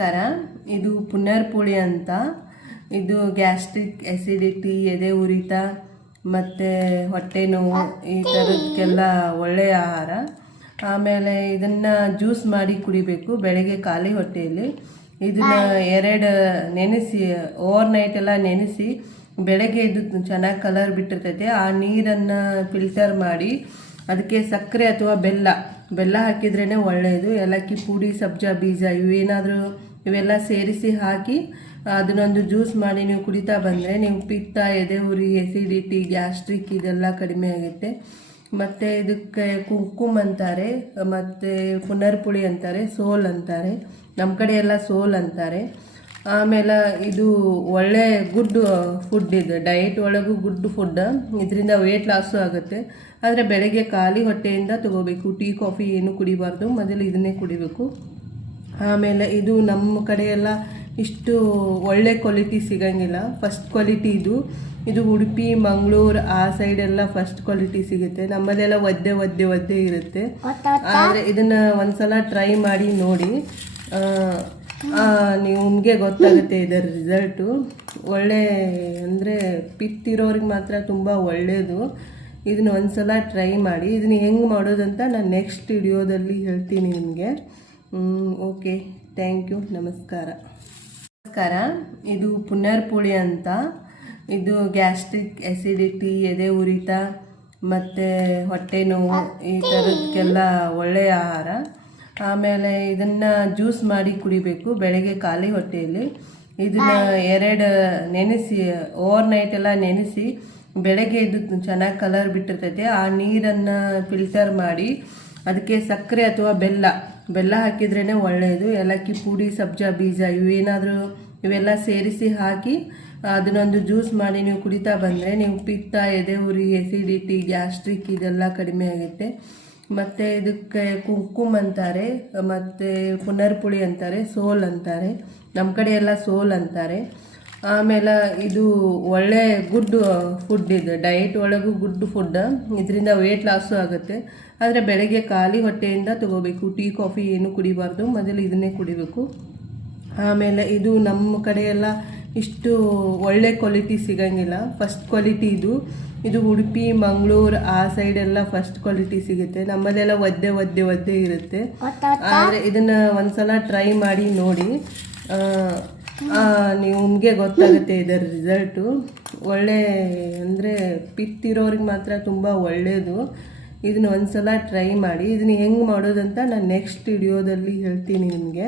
ನಮಸ್ಕಾರ. ಇದು ಪುನರ್ಪುಳಿ ಅಂತ. ಇದು ಗ್ಯಾಸ್ಟ್ರಿಕ್ ಆ್ಯಸಿಡಿಟಿ, ಎದೆ ಉರಿತ ಮತ್ತು ಹೊಟ್ಟೆ ನೋವು ಈ ಥರದಕ್ಕೆಲ್ಲ ಒಳ್ಳೆಯ ಆಹಾರ. ಆಮೇಲೆ ಇದನ್ನು ಜ್ಯೂಸ್ ಮಾಡಿ ಕುಡಿಬೇಕು ಬೆಳಗ್ಗೆ ಖಾಲಿ ಹೊಟ್ಟೆಯಲ್ಲಿ. ಇದನ್ನು ನೆನೆಸಿ ಓವರ್ನೈಟ್ ಎಲ್ಲ ನೆನೆಸಿ ಬೆಳಗ್ಗೆ ಇದು ಚೆನ್ನಾಗಿ ಕಲರ್ ಬಿಟ್ಟಿರ್ತೈತೆ. ಆ ನೀರನ್ನು ಫಿಲ್ಟರ್ ಮಾಡಿ ಅದಕ್ಕೆ ಸಕ್ಕರೆ ಅಥವಾ ಬೆಲ್ಲ ಹಾಕಿದ್ರೇ ಒಳ್ಳೆಯದು. ಏಲಕ್ಕಿ ಪುಡಿ, ಸಬ್ಜಾ ಬೀಜ ಇವೆಲ್ಲ ಸೇರಿಸಿ ಹಾಕಿ ಅದನ್ನೊಂದು ಜ್ಯೂಸ್ ಮಾಡಿ ನೀವು ಕುಡಿತಾ ಬಂದರೆ ನೀವು ಪಿತ್ತ, ಎದೆ ಉರಿ, ಎಸಿಡಿಟಿ, ಗ್ಯಾಸ್ಟ್ರಿಕ್ ಇದೆಲ್ಲ ಕಡಿಮೆ ಆಗುತ್ತೆ. ಮತ್ತು ಇದಕ್ಕೆ ಕುಂಕುಮ ಅಂತಾರೆ, ಮತ್ತು ಪುನರ್ಪುಳಿ ಅಂತಾರೆ, ಸೋಲ್ ಅಂತಾರೆ. ನಮ್ಮ ಕಡೆ ಎಲ್ಲ ಸೋಲ್ ಅಂತಾರೆ. ಆಮೇಲೆ ಇದು ಒಳ್ಳೆ ಗುಡ್ ಫುಡ್. ಇದು ಡಯಟ್ ಒಳಗೂ ಗುಡ್ ಫುಡ್. ಇದರಿಂದ ವೆಯ್ಟ್ ಲಾಸು ಆಗುತ್ತೆ. ಆದರೆ ಬೆಳಗ್ಗೆ ಖಾಲಿ ಹೊಟ್ಟೆಯಿಂದ ತಗೋಬೇಕು. ಟೀ ಕಾಫಿ ಏನು ಕುಡಿಬಾರ್ದು, ಮೊದಲು ಇದನ್ನೇ ಕುಡಿಬೇಕು. ಆಮೇಲೆ ಇದು ನಮ್ಮ ಕಡೆ ಎಲ್ಲ ಇಷ್ಟು ಒಳ್ಳೆ ಕ್ವಾಲಿಟಿ ಸಿಗಂಗಿಲ್ಲ. ಫಸ್ಟ್ ಕ್ವಾಲಿಟಿ ಇದು ಉಡುಪಿ, ಮಂಗಳೂರು ಆ ಸೈಡೆಲ್ಲ ಫಸ್ಟ್ ಕ್ವಾಲಿಟಿ ಸಿಗುತ್ತೆ. ನಮ್ಮಲ್ಲೆಲ್ಲ ಒದ್ದೆ ಇರುತ್ತೆ. ಆದರೆ ಇದನ್ನು ಒಂದ್ಸಲ ಟ್ರೈ ಮಾಡಿ ನೋಡಿ, ನಿಮಗೆ ಗೊತ್ತಾಗುತ್ತೆ ಇದರ ರಿಸಲ್ಟು. ಒಳ್ಳೆ ಅಂದರೆ ಪಿತ್ತಿರೋರಿಗೆ ಮಾತ್ರ ತುಂಬ ಒಳ್ಳೆಯದು. ಇದನ್ನ ಒಂದ್ಸಲ ಟ್ರೈ ಮಾಡಿ. ಇದನ್ನ ಹೆಂಗೆ ಮಾಡೋದಂತ ನಾನು ನೆಕ್ಸ್ಟ್ ವಿಡಿಯೋದಲ್ಲಿ ಹೇಳ್ತೀನಿ ನಿಮಗೆ. Okay, thank you. ನಮಸ್ಕಾರ. ಇದು ಪುನರ್ಪುಳಿ ಅಂತ. ಇದು ಗ್ಯಾಸ್ಟ್ರಿಕ್ ಆ್ಯಸಿಡಿಟಿ, ಎದೆ ಉರಿತ ಮತ್ತು ಹೊಟ್ಟೆ ನೋವು ಈ ಥರದಕ್ಕೆಲ್ಲ ಒಳ್ಳೆಯ ಆಹಾರ. ಆಮೇಲೆ ಇದನ್ನು ಜ್ಯೂಸ್ ಮಾಡಿ ಕುಡಿಬೇಕು ಬೆಳಗ್ಗೆ ಖಾಲಿ ಹೊಟ್ಟೆಯಲ್ಲಿ. ಇದನ್ನು ನೆನೆಸಿ ಓವರ್ನೈಟ್ ಎಲ್ಲ ನೆನೆಸಿ ಬೆಳಗ್ಗೆ ಇದು ಚೆನ್ನಾಗಿ ಕಲರ್ ಬಿಟ್ಟಿರ್ತೈತೆ. ಆ ನೀರನ್ನು ಫಿಲ್ಟರ್ ಮಾಡಿ ಅದಕ್ಕೆ ಸಕ್ಕರೆ ಅಥವಾ ಬೆಲ್ಲ ಹಾಕಿದ್ರೇ ಒಳ್ಳೆಯದು. ಏಲಕ್ಕಿ ಪುಡಿ, ಸಬ್ಜಾ ಬೀಜ ಇವೆಲ್ಲ ಸೇರಿಸಿ ಹಾಕಿ ಅದನ್ನೊಂದು ಜ್ಯೂಸ್ ಮಾಡಿ ನೀವು ಕುಡಿತಾ ಬಂದರೆ ನೀವು ಪಿತ್ತ, ಎದೆ ಉರಿ, ಎಸಿಡಿಟಿ, ಗ್ಯಾಸ್ಟ್ರಿಕ್ ಇದೆಲ್ಲ ಕಡಿಮೆ ಆಗುತ್ತೆ. ಮತ್ತು ಇದಕ್ಕೆ ಕುಂಕುಮ ಅಂತಾರೆ, ಮತ್ತು ಪುನರ್ಪುಳಿ ಅಂತಾರೆ, ಸೋಲ್ ಅಂತಾರೆ. ನಮ್ಮ ಕಡೆ ಎಲ್ಲ ಸೋಲ್ ಅಂತಾರೆ. ಆಮೇಲೆ ಇದು ಒಳ್ಳೆ ಗುಡ್ ಫುಡ್. ಇದು ಡಯಟ್ ಒಳಗೂ ಗುಡ್ ಫುಡ್. ಇದರಿಂದ ವೆಯ್ಟ್ ಲಾಸು ಆಗುತ್ತೆ. ಆದರೆ ಬೆಳಗ್ಗೆ ಖಾಲಿ ಹೊಟ್ಟೆಯಿಂದ ತಗೋಬೇಕು. ಟೀ ಕಾಫಿ ಏನು ಕುಡಿಬಾರ್ದು, ಮೊದಲು ಇದನ್ನೇ ಕುಡಿಬೇಕು. ಆಮೇಲೆ ಇದು ನಮ್ಮ ಕಡೆ ಎಲ್ಲ ಇಷ್ಟು ಒಳ್ಳೆ ಕ್ವಾಲಿಟಿ ಸಿಗಂಗಿಲ್ಲ. ಫಸ್ಟ್ ಕ್ವಾಲಿಟಿ ಇದು ಉಡುಪಿ, ಮಂಗಳೂರು ಆ ಸೈಡೆಲ್ಲ ಫಸ್ಟ್ ಕ್ವಾಲಿಟಿ ಸಿಗುತ್ತೆ. ನಮ್ಮಲ್ಲೆಲ್ಲ ಒದ್ದೆ ಇರುತ್ತೆ. ಆದರೆ ಇದನ್ನು ಒಂದ್ಸಲ ಟ್ರೈ ಮಾಡಿ ನೋಡಿ, ನಿಮಗೆ ಗೊತ್ತಾಗುತ್ತೆ ಇದರ ರಿಸಲ್ಟು. ಒಳ್ಳೆ ಅಂದರೆ ಪಿತ್ತಿರೋರಿಗೆ ಮಾತ್ರ ತುಂಬ ಒಳ್ಳೆಯದು. ಇದನ್ನ ಒಂದ್ಸಲ ಟ್ರೈ ಮಾಡಿ. ಇದನ್ನ ಹೆಂಗೆ ಮಾಡೋದಂತ ನಾನು ನೆಕ್ಸ್ಟ್ ವಿಡಿಯೋದಲ್ಲಿ ಹೇಳ್ತೀನಿ ನಿಮಗೆ.